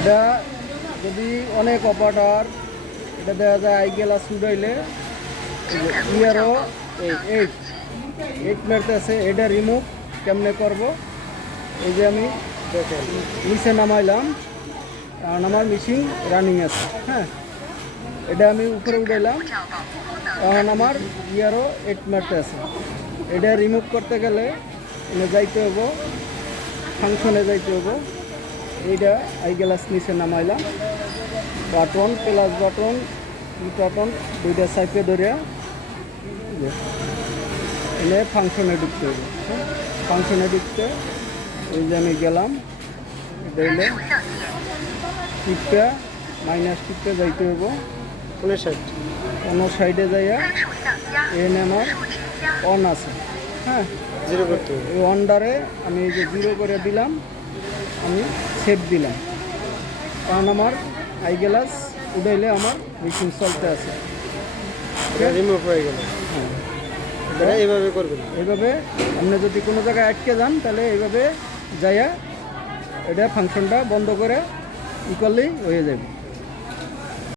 এটা যদি অনেক অপারেটর এটা দেখা যায় আই গ্লাস উড়াইলে ইয়ারও এইট এইট মারতেছে। এটা রিমুভ কেমনে করব? এই যে আমি দেখেন নিচে নামাইলাম, কারণ আমার মেশিন রানিং আছে। হ্যাঁ, এটা আমি উপরে উঠাইলাম, কারণ আমার ইয়ারও এইট মারতে আছে। এটা রিমুভ করতে গেলে যাইতে হবো, ফাংশনে যাইতে হবো। এইটা আই গ্লাস নিচে নামাইলাম, বাটন প্লাস বাটন বাটন দুইটা সাইপে ধরিয়া এনে ফাংশনে ঢুকতে হবে। ফাংশনে ঢুকতে এই যে আমি গেলাম, এটা হইলে টিপটা মাইনাস টিপটা যাইতে হবো কোনো সাইডে যাইয়া এনে আমার অন আছে। হ্যাঁ, জিরো করতে হবে। এই অনডারে আমি এই যে জিরো করে দিলাম, আমি সেট দিলাম, কারণ আমার আই গ্লাস উঠাইলে আমার মেশিন চলতে আছে। রিমুভ হয়ে গেল। হ্যাঁ, এটা এইভাবে করবেন। এইভাবে আপনি যদি কোনো জায়গায় আটকে যান তাহলে এইভাবে যাইয়া এটা ফাংশনটা বন্ধ করে ই করলেই হয়ে যাবে।